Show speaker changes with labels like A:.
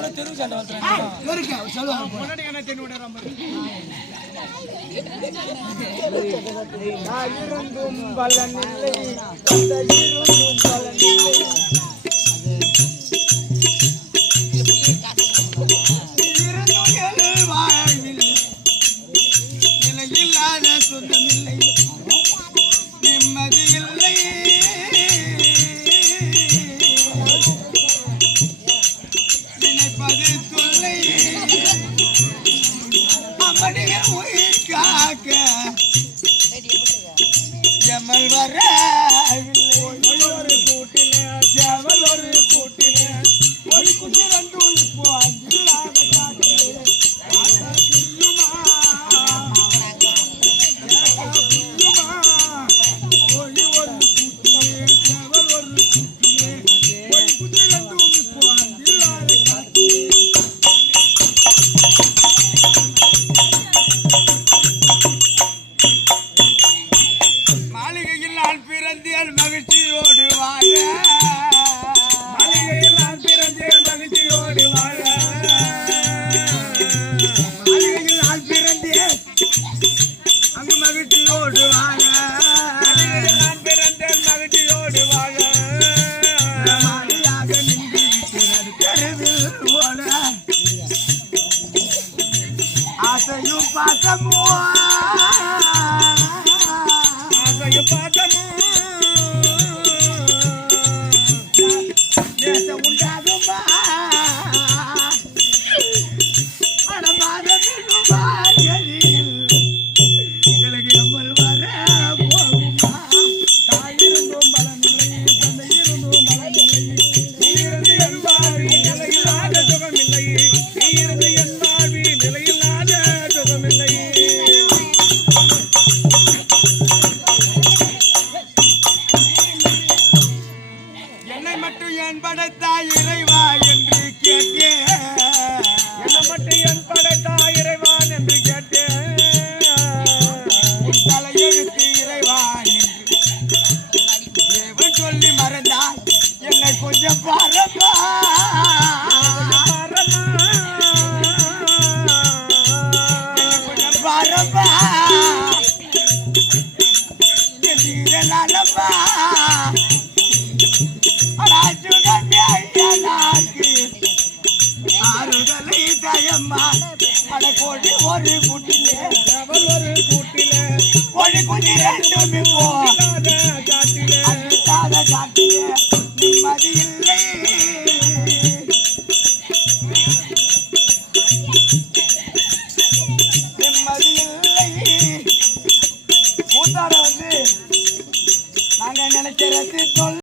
A: அவனை தெருவு சண்டை வளர்த்துறாங்க.
B: இருக்கு சொல்லுவாங்க
A: முன்னாடி என்ன தென்னு விடுறான் பாரு.
B: இருந்தும் நிலையில்லாத சொந்தமில்லை. நிம்மதி இல்லை. நினைப்பது தொல்லை அம்மனிய உயிர் ஒரு ஒரு குட்டி ரெண்டு இப்போ விட்டு தெருவில் ஓட ஆசையும் பாசமும் ஆசையும் பாசமும் நேச உண்டாகுமா அடமாதமில்லுமா மட்டும் என் படைத்தாய் இறைவா என்று கேட்டேன். என்னை மட்டும் என் படைத்தாய் இறைவான் என்று கேட்டேன். தலையெழுத்து இறைவான் என்று சொல்லி மறந்தாய் என்னை கொஞ்சம் பாரப்பா கொஞ்சம் தயம்மா அட கோழி ஒரு கூட்டிலே. ஒரு கூட்டிலே கோழி குஞ்சு ரெண்டும் இப்போ. அழுத்தாத காட்டிலே. நிம்மதி இல்லை. நிம்மதி இல்லை. வந்து நாங்க நினைக்கிறது சொல்